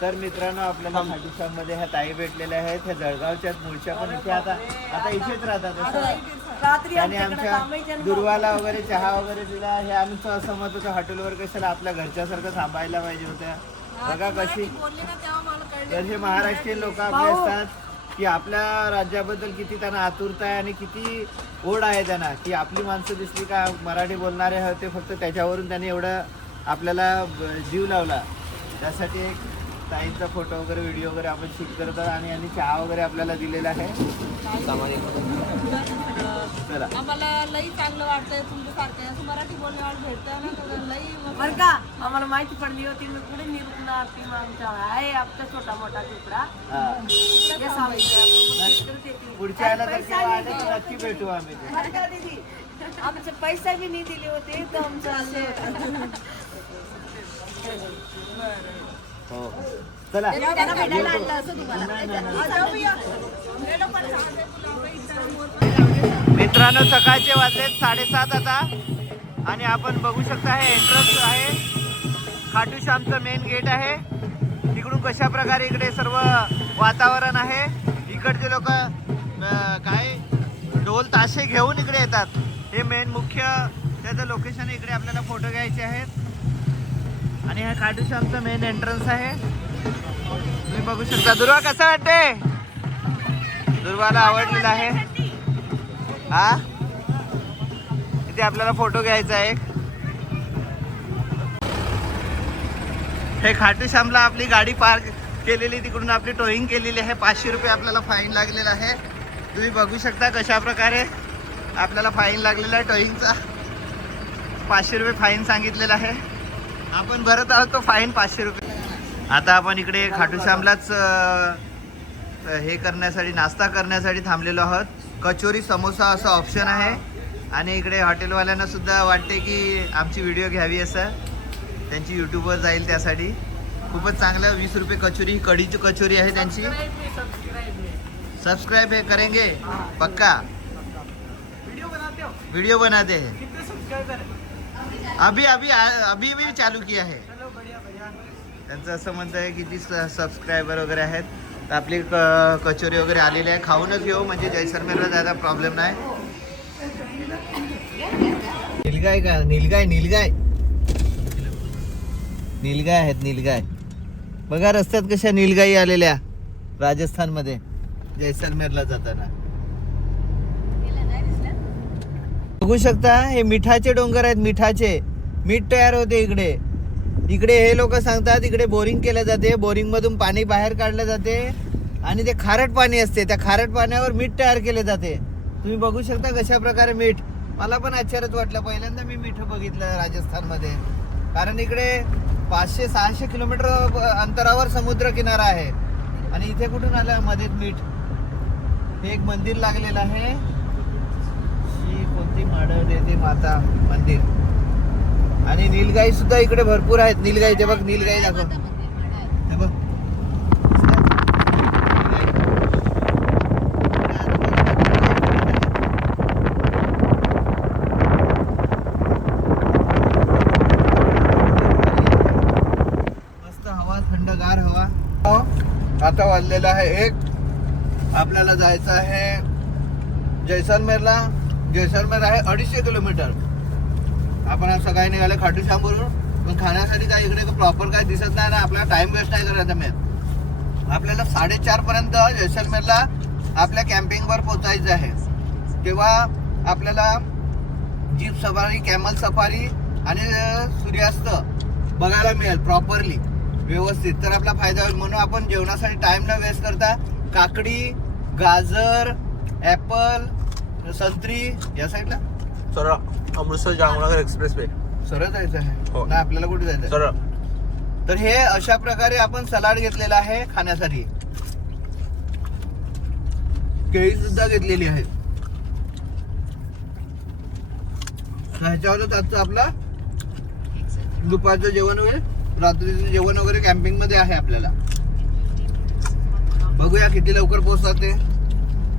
तर मित्रांनो आपल्याला खाटूश्याममध्ये ह्या ताई भेटलेल्या आहेत. ह्या जळगावच्याच मूळच्या, पण इथे आता इथेच राहतात असं. त्याने आमच्या दुर्वाला वगैरे चहा वगैरे दिला. हे आमचं असं मत होतं हॉटेलवर कशाला आपल्या घरच्यासारखं थांबायला पाहिजे होत्या. बघा कशी तर हे महाराष्ट्रीयन लोक आपले असतात की आपल्या राज्याबद्दल किती त्यांना आतुरता आहे आणि किती ओढ आहे त्यांना की आपली माणसं दिसली का मराठी बोलणारे होते फक्त त्याच्यावरून त्यांनी एवढं आपल्याला जीव लावला. त्यासाठी एक ताईंचा फोटो वगैरे व्हिडिओ वगैरे आपण शूट करतात आणि यांनी चहा वगैरे आपल्याला दिलेला आहे. चला आम्हाला लई चांगलं वाटतंय तुमच्यासारखे असं मराठी बोलण्यावर भेटतं ना तर लई बरं का आम्हाला माहिती पडली होती मी पुढे निघणार ती आमच्या आहे आपला छोटा मोठा तुकडा पुढच्या याला तर केव्हा आले तर नक्की भेटू आम्ही. बरं का दीदी आमचे पैसा बी नाही दिले होते तर आमचं असे हो चला मित्रांनो सकाळचे वाजलेत 7:30 आता आणि आपण बघू शकता हे एंट्रन्स आहे. खाटूश्यामचं मेन गेट आहे. तिकडून कशा प्रकारे इकडे सर्व वातावरण आहे. इकडचे लोक काय ढोल ताशे घेऊन इकडे येतात. हे मेन मुख्य त्याचं लोकेशन इकडे आपल्याला फोटो घ्यायचे आहेत आणि हा खाटूश्यामचं मेन एंट्रन्स आहे. तुम्ही बघू शकता. दुर्वा कसं वाटते? दुर्वाला आवडलेला आहे. हा इथे आपल्याला फोटो घ्यायचा आहे. हे खाटूश्यामला आपली गाडी पार्क केलेली तिकडून आपली टोईंग केलेली आहे. 500 रुपये आपल्याला फाईन लागलेला आहे. तुम्ही बघू शकता कशा प्रकारे आपल्याला फाईन लागलेला आहे. टोईंगचा 500 रुपये फाईन सांगितलेला आहे. आपण भरत आहोत तो फाईन 500 रुपये. आता आपण इकडे खाटूश्यामलाच हे करण्यासाठी नाश्ता करण्यासाठी थांबलेलो आहोत. कचोरी समोसा असं ऑप्शन आहे आणि इकडे हॉटेलवाल्यांना सुद्धा वाटते की आमची व्हिडिओ घ्यावी असं त्यांची यूट्यूबवर जाईल त्यासाठी. खूपच चांगलं 20 रुपये कचोरी. ही कढीची कचोरी आहे त्यांची. सब्सक्राइब है करेंगे पक्का. वीडियो बनाते हैं अभी भी चालू किया है. त्यांचं असं म्हणतं आहे किती सबस्क्रायबर वगैरे आहेत. तर आपली कचोरी वगैरे आलेली आहे. खाऊनच घेऊ म्हणजे जैसलमेरला जायला प्रॉब्लेम नाही. नीलगाय का नीलगाय आहेत. नीलगाय बघा रस्त्यात कशा नीलगाई आलेल्या राजस्थानमध्ये जैसलमेरला जाताना. बघू शकता हे मिठाचे डोंगर आहेत. मिठाचे मीठ तयार होते इकडे हे लोक सांगतात इकडे बोरिंग केलं जाते. बोरिंग मधून पाणी बाहेर काढलं जाते आणि ते खारट पाणी असते. त्या खारट पाण्यावर मीठ तयार केले जाते. तुम्ही बघू शकता कशा प्रकारे मीठ. मला पण आश्चर्यच वाटलं पहिल्यांदा मी मीठ बघितलं राजस्थानमध्ये. कारण इकडे 500-600 किलोमीटर अंतरावर समुद्र किनारा आहे आणि इथे कुठून आलं मध्येच मीठ. हे एक मंदिर लागलेलं आहे. कोणती माडळ देते माता मंदिर. आणि नीलगाई सुद्धा इकडे भरपूर आहेत. नीलगाई ते बघ. नीलगाई दाखव ते बघ. मस्त हवा थंडगार हवा. आता वाजलेला आहे 1. आपल्याला जायचं आहे जैसलमेरला. जैसलमेर आहे 250 किलोमीटर. आपण आज सकाळी निघाले खाटूश्यामवरून. पण खाण्यासाठी काय इकडे प्रॉपर काय दिसत नाही ना. आपल्याला टाइम वेस्ट नाही करायचा. आपल्याला 4:30 पर्यंत जैसलमेरला आपल्या कॅम्पिंगवर पोहोचायचं आहे. तेव्हा आपल्याला जीप सफारी कॅमल सफारी आणि सूर्यास्त बघायला मिळेल प्रॉपरली व्यवस्थित. तर आपला फायदा होईल. म्हणून आपण जेवणासाठी टाइम न वेस्ट करता काकडी गाजर ॲपल संत्री या साईडला सरळ अमृतसर जामनगर एक्सप्रेस वे सरळ जायचं आहे हो. ना. आपल्याला कुठे जायचं सरळ. तर हे अशा प्रकारे आपण सलाड घेतलेला आहे खाण्यासाठी. केळी सुद्धा घेतलेली आहे. ह्याच्यावरच आजचं आपला दुपारचं जेवण वगैरे रात्रीचं जेवण वगैरे कॅम्पिंग मध्ये आहे आपल्याला. बघूया किती लवकर पोहोचतात ते.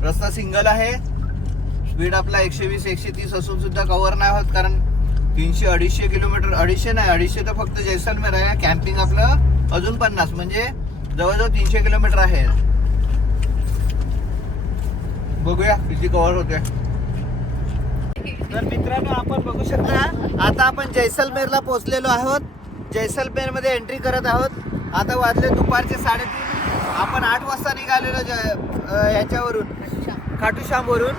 रस्ता सिंगल आहे. स्पीड आपला 120-130 असून सुद्धा कव्हर नाही होत कारण 300-250 किलोमीटर. 250 नाही, 250 तर फक्त जैसलमेर आहे. कॅम्पिंग आपलं अजून 50 म्हणजे जवळजवळ 300 किलोमीटर आहे. बघूया किती कव्हर होते. तर मित्रांनो आपण बघू शकता आता आपण जैसलमेरला पोहोचलेलो आहोत. जैसलमेर मध्ये एंट्री करत आहोत. आता वाजले दुपारचे 3:30. आपण 8 वाजता निघालेलो याच्यावरून खाटूश्यामवरून.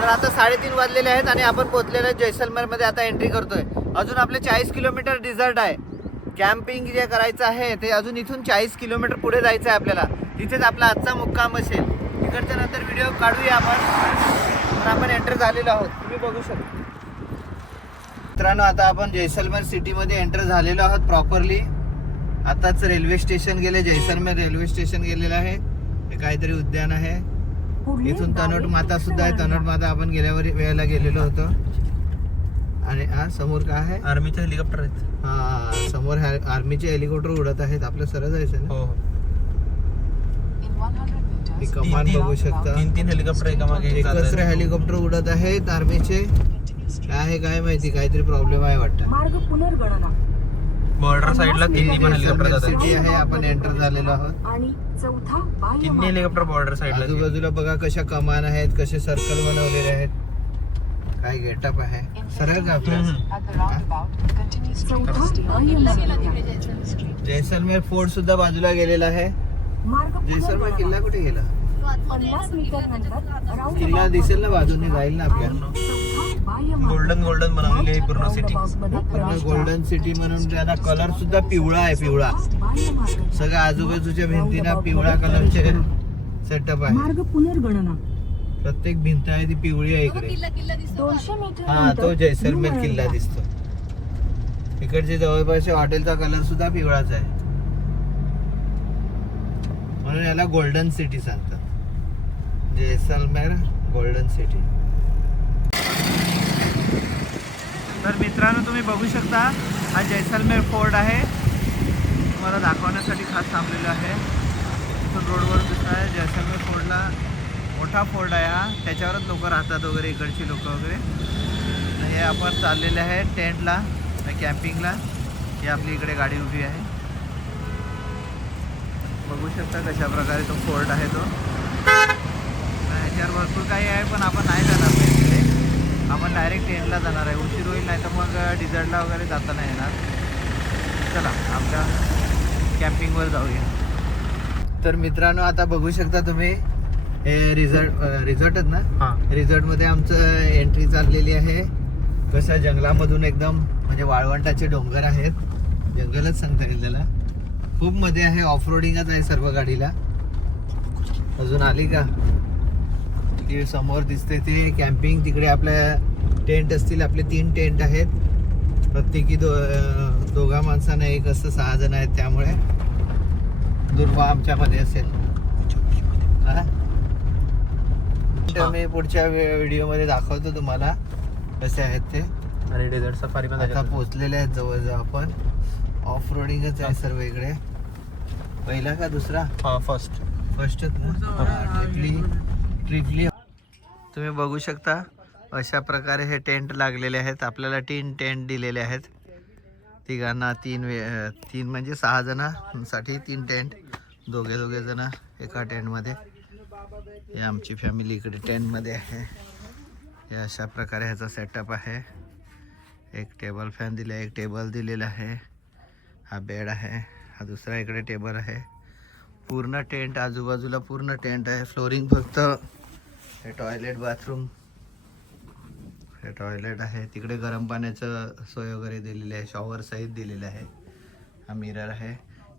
तर आता 3:30 वाजलेले आहेत आणि आपण पोहोचलेलो आहे जैसलमेर मध्ये. आता एंट्री करतोय. अजून आपले 40 किलोमीटर डिझर्ट आहे. कॅम्पिंग जे करायचं आहे ते अजून इथून 40 किलोमीटर पुढे जायचं आहे आपल्याला. तिथेच आपला आजचा मुक्काम असेल. तिकडच्या नंतर व्हिडिओ काढूया आपण. तर आपण एंटर झालेलो आहोत, तुम्ही बघू शकता. मित्रांनो आता आपण जैसलमेर सिटीमध्ये एंटर झालेलो आहोत प्रॉपरली. आताच रेल्वे स्टेशन गेले. जैसलमेर रेल्वे स्टेशन गेलेलं आहे. हे काहीतरी उद्यान आहे. इथून तनोट माता सुद्धा आहे. तनोट माता आपण गेल्या वेळेला गेलेलो होतो. आणि हा समोर काय आहे? आर्मीचे हेलिकॉप्टर आहेत. हा समोर आर्मीचे हेलिकॉप्टर उडत आहेत. आपलं सरळ जायचं ना. हो ही कमान बघू शकता. 3 हेलिकॉप्टर एका मागे एक जात एकत्र आहेत. हेलिकॉप्टर उडत आहेत आर्मीचे. काय आहे काय माहिती, काहीतरी प्रॉब्लेम आहे वाटतं. मार्ग पुनर्गणना बॉर्डर साईडला 3 पण हेलिकॉप्टर जात आहेत. सिटी आहे. आपण एंटर झालेलो आहोत. आणि चौथा 3 हेलिकॉप्टर बॉर्डर साईडला. आजूबाजूला बघा कशा कमान आहेत, कसे सर्कल बनवलेले आहेत. काय गेटअप आहे. सरळ का आपल्या जैसलमेर फोर्ट सुद्धा बाजूला गेलेला आहे. जैसलमेर किल्ला कुठे गेला? 50 मीटर नंतर किल्ला दिसेल ना बाजूने, जाईल ना आपल्याला. गोल्डन बनवलेली आहे पूर्ण सिटी. पूर्ण गोल्डन सिटी म्हणून त्याला कलर सुद्धा पिवळा आहे. पिवळा सगळ्या आजूबाजूच्या भिंतीना पिवळा कलरचे सेटअप आहे. मार्ग पुनर्गणना प्रत्येक भिंत आहे ती पिवळी आहे इकडे. 200 मीटर हा तो जैसलमेर किल्ला दिसतो. इकडचे जवळपासच्या हॉटेलचा कलर सुद्धा पिवळाच आहे. म्हणून याला गोल्डन सिटी सांगतात. Jaisalmer golden city. तर मित्रांनो तुम्ही बघू शकता हा जैसलमेर फोर्ट आहे. तुम्हाला दाखवण्यासाठी खास थांबलेलो आहे. इथून रोडवर दिसत आहे जैसलमेर फोर्टला. मोठा फोर्ट आहे हा. त्याच्यावरच लोक राहतात वगैरे, इकडची लोक वगैरे. हे आपण चाललेले आहे टेंटला, कॅम्पिंगला. ही आपली इकडे गाडी उभी आहे. बघू शकता कशा प्रकारे तो फोर्ट आहे तो. ह्याच्यावर भरपूर काही आहे पण आपण नाही जाणार नाही तिथे. आपण डायरेक्ट टेंटला जाणार आहे. उशीर होईल नाही तर मग डिझर्टला वगैरे जाता नाही येणार. चला आपल्या कॅम्पिंगवर जाऊया. तर मित्रांनो आता बघू शकता तुम्ही हे रिझॉर्टच ना. हा रिझॉर्टमध्ये आमचं एंट्री चाललेली आहे. कशा जंगलामधून एकदम म्हणजे वाळवंटाचे डोंगर आहेत. जंगलच सांगता येईल त्याला. खूप मध्ये आहे. ऑफ रोडिंगच आहे सर्व गाडीला. अजून आली का? ती समोर दिसते ती कॅम्पिंग. तिकडे आपल्या टेंट असतील. आपले 3 टेंट आहेत. प्रत्येकी दोघा माणसांना एक असं 6 जण आहेत. त्यामुळे दुर्वा आमच्यामध्ये असेल. मी पुढच्या व्हिडिओमध्ये दाखवतो तुम्हाला कसे आहेत ते. आणि डेझर्ट सफारी पण आता पोहोचलेले आहेत जवळजवळ आपण. ऑफ रोडिंगच आहे सर्व इकडे. पहिला का दुसरा? फर्स्टच ना. ट्रिपली तुम्ही बघू शकता अशा प्रकारे हे टेंट लागलेले आहेत. आपल्याला 3 टेंट दिलेले आहेत. तिघांना 3 म्हणजे 6 जणांसाठी 3 टेंट. दोघे जण एका टेंटमध्ये. हे आमची फॅमिली इकडे टेंटमध्ये आहे. हे अशा प्रकारे ह्याचा सेटअप आहे. एक टेबल फॅन दिला, एक टेबल दिलेला आहे. हा बेड आहे. हा दुसरा इकडे टेबल आहे. पूर्ण टेंट आजूबाजूला पूर्ण टेंट आहे. फ्लोरिंग फक्त. हे टॉयलेट बाथरूम. हे टॉयलेट आहे. तिकडे गरम पाण्याचं सोय वगैरे दिलेली आहे. शॉवर सहित दिलेलं आहे. हा मिरर आहे.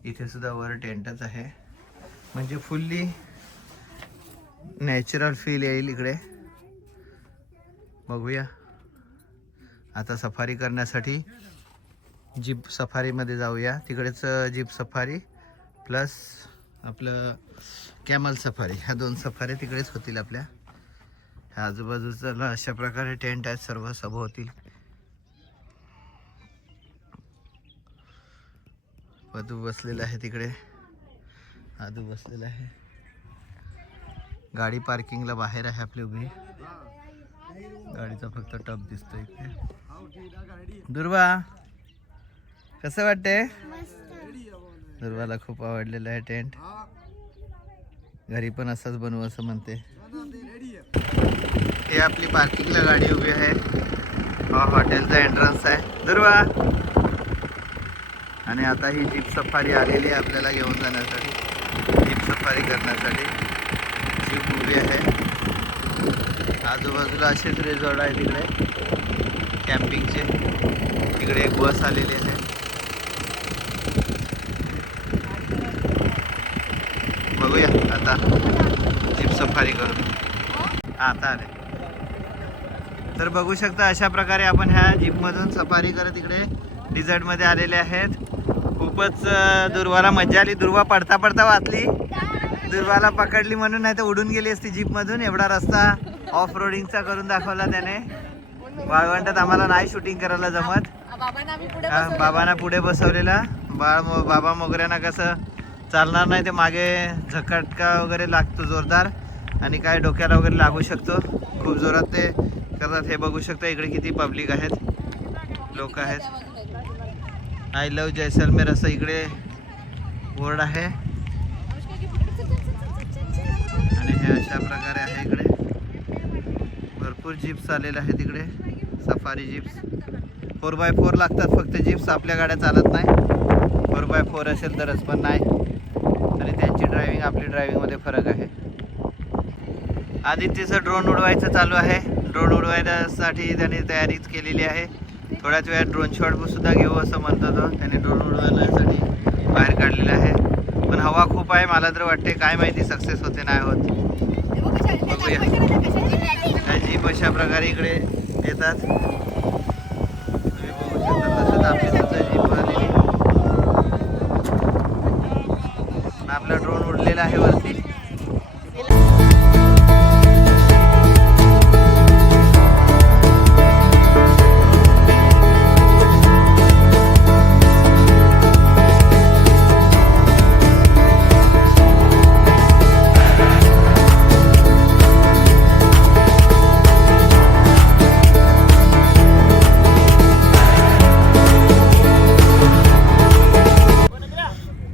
इथे सुद्धा वर टेंटच आहे. म्हणजे फुल्ली नॅचरल फील येईल इकडे. बघूया आता सफारी करण्यासाठी जीप सफारीमध्ये जाऊया. तिकडेच जीप सफारी प्लस आपलं कॅमल सफारी, ह्या 2 सफारी तिकडेच होतील आपल्या. ह्या आजूबाजूला अशा प्रकारे टेंट आहेत सर्व सभोवतील. वधू बसलेला आहे तिकडे. आदू बसलेला आहे. गाडी पार्किंगला बाहेर आहे आपली उभी. गाडीचा फक्त टप दिसतोय इकडे. दुर्वा कसं वाटते? दुर्वाला खूप आवडलेला आहे टेंट. घरी पण असंच बनवू असं म्हणते. ही आपली पार्किंगला गाडी उभी आहे. हा हॉटेलचा एंट्रन्स आहे दुर्वा. आणि आता ही जीप सफारी आलेली आहे आपल्याला घेऊन जाण्यासाठी. जीप सफारी करण्यासाठी जीप उभी आहे. आजूबाजूला असेच रिसॉर्ट आहे तिकडे कॅम्पिंगचे. तिकडे एक बस आलेली आहे. बघूया आता जीप सफारी करू. आता आले तर बघू शकता अशा प्रकारे आपण ह्या जीपमधून सफारी करत इकडे डिझर्टमध्ये आलेले आहेत. खूपच दुर्वाला मजा आली. दुर्वा पडता पडता वाचली. दुर्वाला पकडली म्हणून, नाही तर उडून गेली असती जीपमधून. एवढा रस्ता ऑफ रोडिंगचा करून दाखवला त्याने. वाळवंटात आम्हाला नाही शूटिंग करायला जमत. बाबांना पुढे बसवलेला. बाबा मोगऱ्यांना कसं चालणार नाही, ते मागे झटका वगैरे लागतो जोरदार आणि काय डोक्याला वगैरे लागू शकतो. खूप जोरात ते करतात. हे बघू शकता इकडे किती पब्लिक आहेत, लोक आहेत. आय लव्ह जैसलमेर असं इकडे बोर्ड आहे. आणि हे अशा प्रकारे आहे. इकडे भरपूर जीप्स आलेले आहेत. इकडे सफारी जीप्स 4x4 लागतात फक्त जीप्स. आपल्या गाड्या चालत नाही. 4x4 असेल तरच, पण नाही. आणि त्यांची ड्रायव्हिंग आपली ड्रायव्हिंगमध्ये फरक आहे. आदित्यचं ड्रोन उडवायचं चालू आहे. ड्रोन उडवायसाठी त्याने तयारीच केलेली आहे. थोड्याच वेळात ड्रोन शॉट सुद्धा घेऊ असं म्हणतो तो. त्याने ड्रोन उडवण्यासाठी बाहेर काढलेलं आहे. पण हवा खूप आहे. मला तर वाटते काय माहिती सक्सेस होते नाही होत. बघूया. त्या जीप अशा प्रकारे इकडे येतात. तुम्ही बघू शकता तसंच आपली सुद्धा जीप आलेली. आपला ड्रोन उडलेला आहे वरती.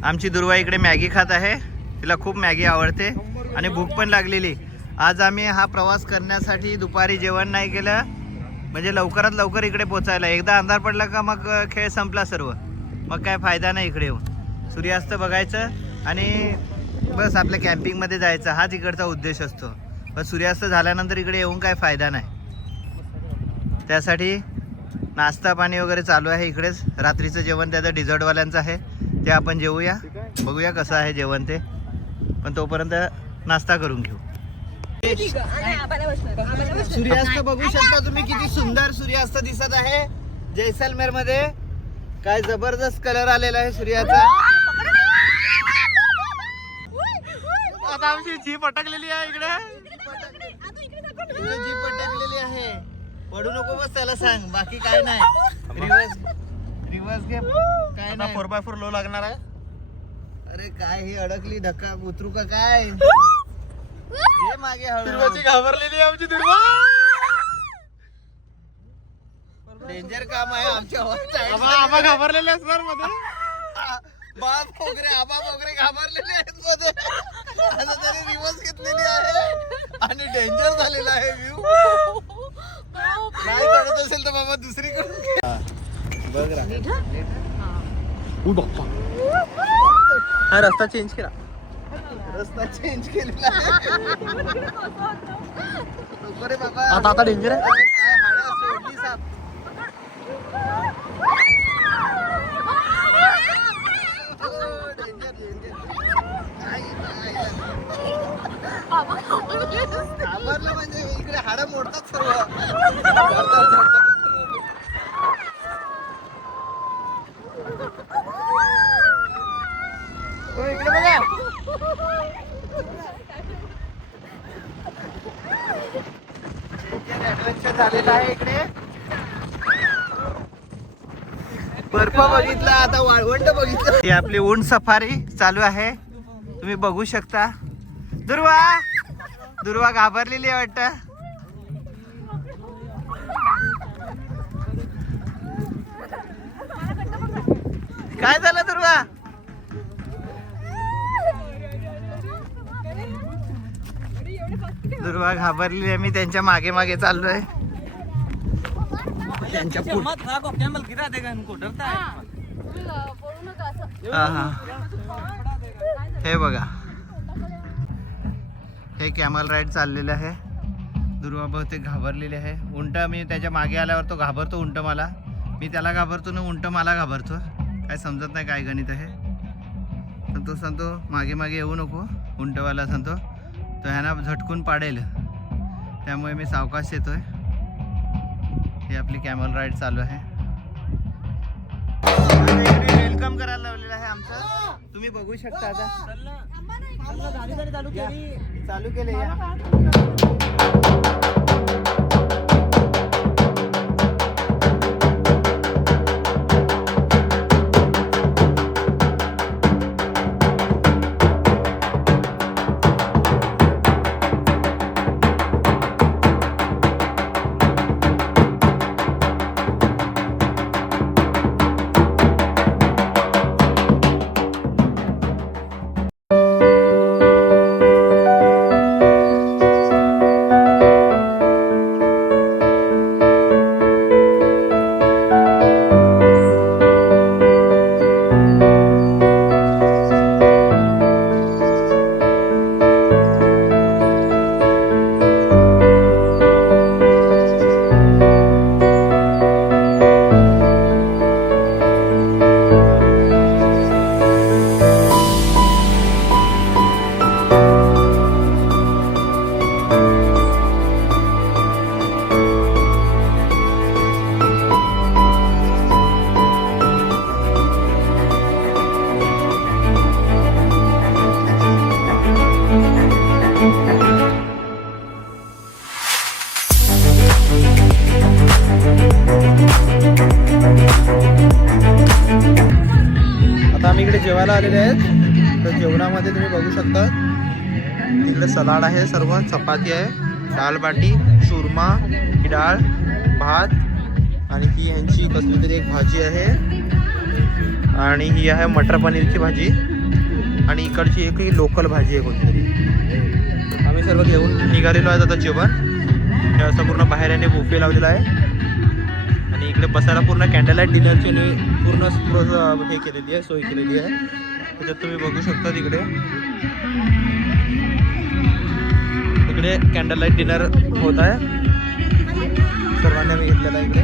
आमची दुर्वा इकडे मॅगी खात आहे. तिला खूप मॅगी आवडते आणि भूक पण लागलेली. आज आम्ही हा प्रवास करण्यासाठी दुपारी जेवण नाही केलं, म्हणजे लवकरात लवकर इकडे पोचायला. एकदा अंधार पडला का मग खेळ संपला सर्व. मग काय फायदा नाही इकडे येऊन. सूर्यास्त बघायचं आणि बस आपल्या कॅम्पिंगमध्ये जायचं, हाच इकडचा उद्देश असतो. पण सूर्यास्त झाल्यानंतर इकडे येऊन काय फायदा नाही. त्यासाठी नाश्ता पाणी वगैरे चालू आहे इकडेच. रात्रीचं जेवण त्याचं डिझर्टवाल्यांचं आहे, ते आपण जेवूया. बघूया कसं आहे जेवण ते. पण तोपर्यंत नाश्ता करून घेऊ. सूर्यास्त बघू शकता तुम्ही, किती सुंदर सूर्यास्त दिसत आहे जैसलमेर मध्ये. काय जबरदस्त कलर आलेला आहे सूर्याचा. आता आमची जीप अटकलेली आहे इकडे. जीप अटकलेली आहे. पडू नको बस त्याला सांग, बाकी काय नाही. रिवर्स घे. काय नाही. 4x4 लो लागणार आहे. अरे काय ही अडकली. धक्का उतरू का काय. हे मागे हळू. घाबरलेली आहे आमची दुर्वा. डेंजर काम आहे आमच्या. आम्हा घाबरलेले असणार मध्ये. आबा वगैरे घाबरलेले आहेत मध्ये. आता त्याने रिवर्स घेतलेली आहे आणि डेंजर झालेला आहे व्ह्यू. नाही करत असेल तर बाबा दुसरीकडून बघ रा. हा रस्ता चेंज केला. रस्ता चेंज केलेला आहे. बरे बाबा. आता डेंजर आहे. काय हाडं सोडली साप. घाबरलं म्हणजे इकडे हाडं मोडतात सर्व. इकडे बघा. ऍडव्हेंचर झालेला आहे इकडे. बर्फ बघितला, आता वाळवंट बघितलं. ही आपली ऊंट सफारी चालू आहे, तुम्ही बघू शकता. दुर्वा घाबरलेली आहे वाटतं. काय झालं दुर्वा. दुर्वा घाबरली आहे. मी त्यांच्या मागे मागे चाललोय. त्यांच्या पुढे हा हा. हे बघा, हे कॅमल राईड चाललेलं आहे. दुर्वा बहुतेक घाबरलेली आहे. उंट मी त्याच्या मागे आल्यावर तो घाबरतो, उंट मला, मी त्याला घाबरतो ना उंट मला घाबरतो. काय समजत नाही काय गणित आहे. पण तो सांगतो मागे मागे येऊ नको, उंटवाला सांगतो तो ह्यांना झटकून पाडेल, त्यामुळे मी सावकाश येतोय. ही आपली कॅमल राईड चालू आहे. वेलकम करायला लावलेलं आहे आमचं, तुम्ही बघू शकता. आता चालू केले या. आता आम्ही इकडे जेवायला आलेले आहेत. तर जेवणामध्ये तुम्ही बघू शकता तिकडे सलाड आहे, सर्व चपाती आहे, डाळ बाटी, चुरमा, ही डाळ, भात आणि ही यांची कसली तरी एक भाजी आहे आणि ही आहे मटर पनीरची भाजी आणि इकडची एक ही लोकल भाजी आहे कोणतीतरी. आम्ही सर्व घेऊन निघालेलो आहे आता जेवण. हे असं पूर्ण बाहेर याने बुफे लावलेला आहे आणि इकडे बसायला पूर्ण कॅन्डल लाईट डिनरची पूर्ण हे केलेली आहे, सोय केलेली आहे. त्याच्यात तुम्ही बघू शकता तिकडे कॅन्डल लाईट डिनर होत आहे. सर्वांनी आम्ही घेतलेला आहे इकडे.